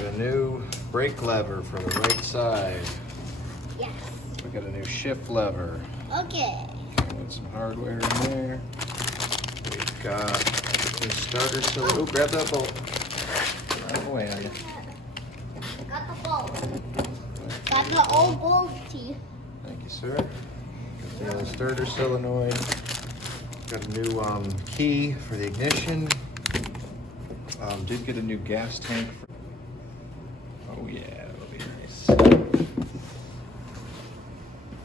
got a new brake lever for the right side. Yes. We got a new shift lever. Okay. Got some hardware in there. We've got the starter cylinder. Oh, grab that bolt. Get out of the way on you. Got the bolt. Got the old bolt teeth. Thank you, sir. Got the starter solenoid. Got a new key for the ignition. Did get a new gas tank. Oh yeah, that'll be nice.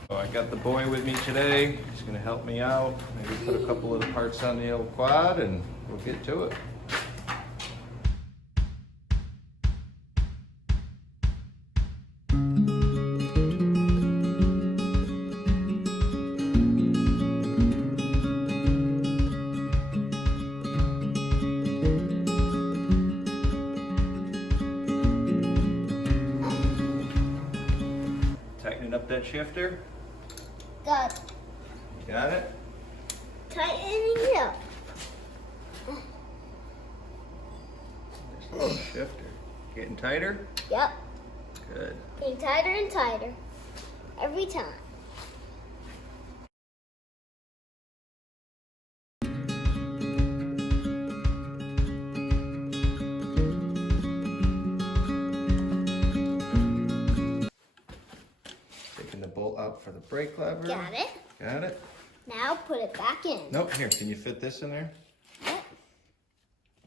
So I got the boy with me today. He's gonna help me out. Maybe put a couple of the parts on the old quad and we'll get to it. Tightening up that shifter. Got it. Got it? Tightening it up. There's a little shifter. Getting tighter? Yep. Good. Getting tighter and tighter. Every time. Taking the bolt out for the brake lever. Got it. Got it? Now put it back in. Nope, here, can you fit this in there? Yep.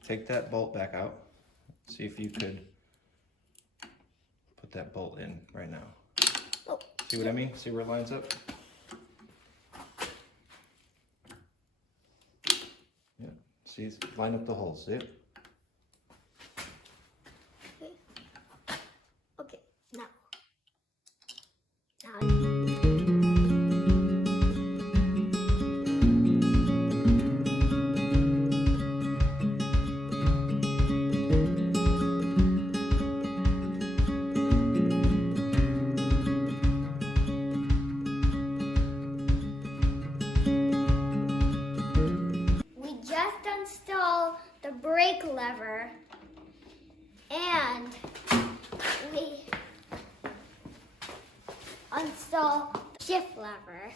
Take that bolt back out. See if you could put that bolt in right now. Oh. See what I mean? See where it lines up? Yeah, see, line up the holes, see it? Okay. Now. Now. Install the brake lever and we install the shift lever.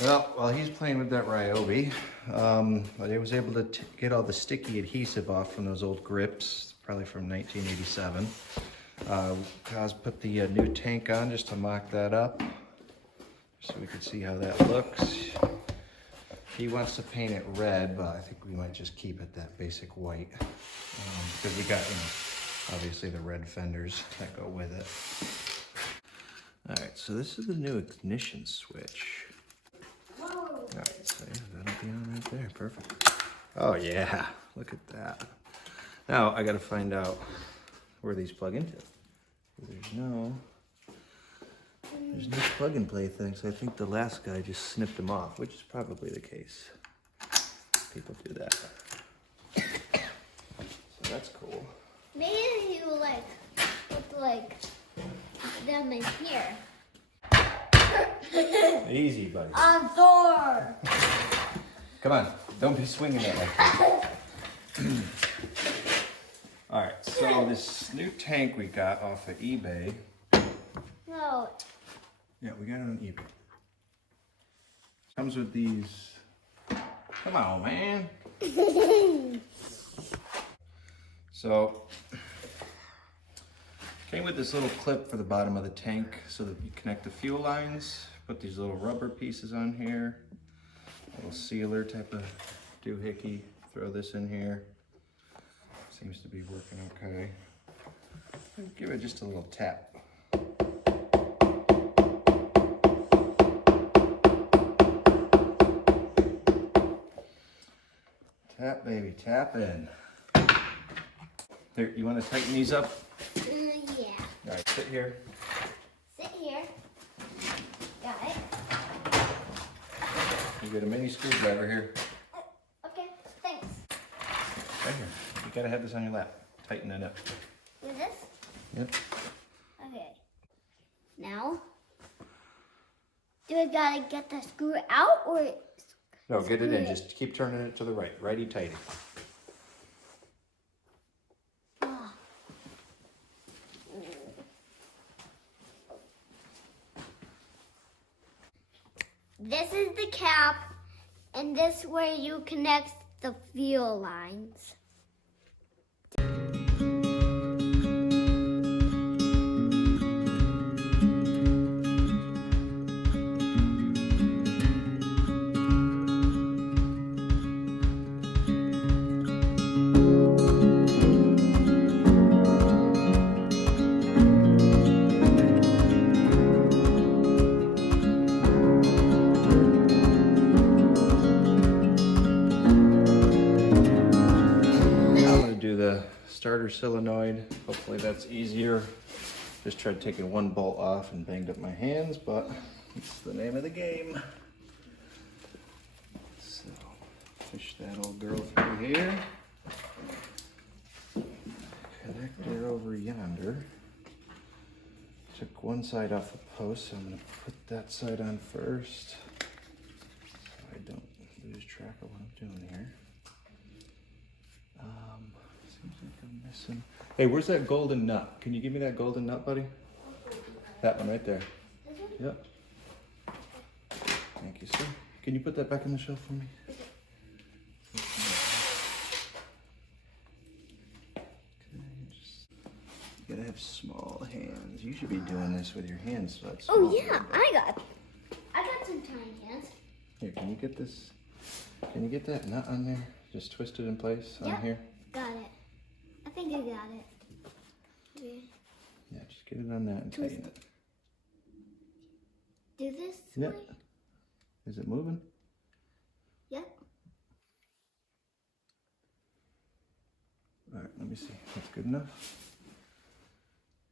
Well, while he's playing with that Ryobi, I was able to get all the sticky adhesive off from those old grips, probably from 1987. Kaz put the new tank on just to mock that up, so we could see how that looks. He wants to paint it red, but I think we might just keep it that basic white, because we got, obviously the red fenders that go with it. All right, so this is the new ignition switch. All right, so yeah, that'll be on right there, perfect. Oh yeah, look at that. Now I gotta find out where these plug into. There's no plug and play thing, so I think the last guy just snipped them off, which is probably the case. People do that. So that's cool. Maybe you put them in here. Easy, buddy. On Thor. Come on, don't be swinging it like that. All right, so this new tank we got off of eBay. No. Yeah, we got it on eBay. Comes with these. Come on, man. So, came with this little clip for the bottom of the tank so that you connect the fuel lines. Put these little rubber pieces on here. Little sealer type of doohickey. Throw this in here. Seems to be working okay. Give it just a little tap. Tap, baby, tap in. Here, you want to tighten these up? Yeah. All right, sit here. Sit here. Got it. You got a mini screwdriver here. Okay, thanks. Right here. You gotta have this on your lap. Tighten it up. With this? Yep. Okay. Now, do I gotta get the screw out or? No, get it in. Just keep turning it to the right. Righty tighty. Oh. This is the cap, and this where you connect the fuel lines. Starter solenoid. Hopefully that's easier. Just tried taking one bolt off and banged up my hands, but it's the name of the game. So push that old girl through here. Connector over yonder. Took one side off the post, so I'm going to put that side on first so I don't lose track of what I'm doing here. Seems like I'm missing. Hey, where's that golden nut? Can you give me that golden nut, buddy? That one right there. Yep. Thank you, sir. Can you put that back on the shelf for me? You gotta have small hands. You should be doing this with your hands. So that's oh yeah, I got some tiny hands. Here, can you get this? Can you get that nut on there? Just twist it in place on here. Got it. I think I got it. Okay. Yeah, just get it on that and tighten it. Do this Yep. way? Is it moving? Yep. All right, let me see. That's good enough?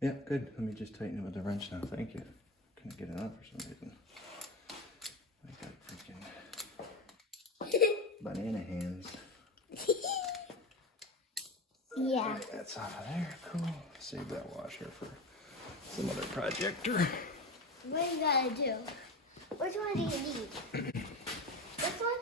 Yeah, good. Let me just tighten it with the wrench now. Thank you. Couldn't get it on for some reason. I got freaking banana hands. Yeah. Right, that's out of there. Cool. Save that washer for some other projector. What do you gotta do? Which one do you need? This one?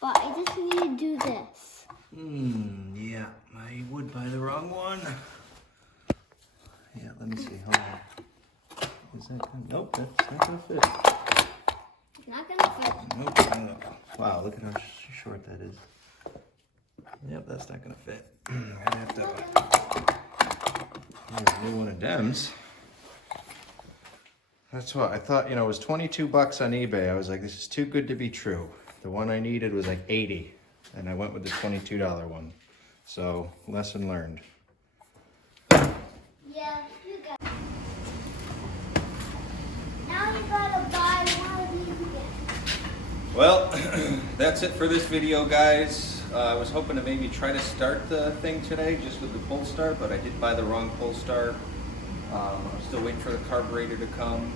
But I just need to do this. Yeah, I would buy the wrong one. Yeah, let me see. Hold on. Is that gonna, nope, that's not gonna fit. It's not gonna fit. Nope, no. Wow, look at how short that is. Yep, that's not gonna fit. I'd have to get a new one of Dems. That's what I thought, you know, it was 22 bucks on eBay. I was like, this is too good to be true. The one I needed was like 80, and I went with the $22 one. So, lesson learned. Yeah, you got it. Now you gotta buy one of these again. Well, that's it for this video, guys. I was hoping to maybe try to start the thing today just with the pull start, but I did buy the wrong pull start. I'm still waiting for the carburetor to come.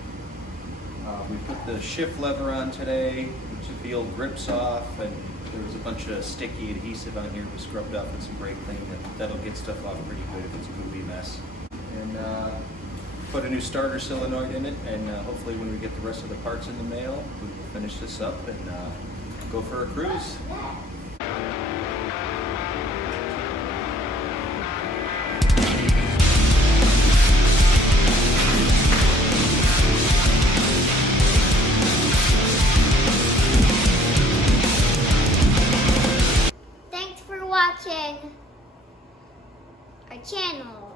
We put the shift lever on today. We took the old grips off, and there was a bunch of sticky adhesive on here. We scrubbed off with some brake clean. That'll get stuff off pretty good if it's a goopy mess. And put a new starter solenoid in it, and hopefully when we get the rest of the parts in the mail, we will finish this up and go for a cruise. watching our channel.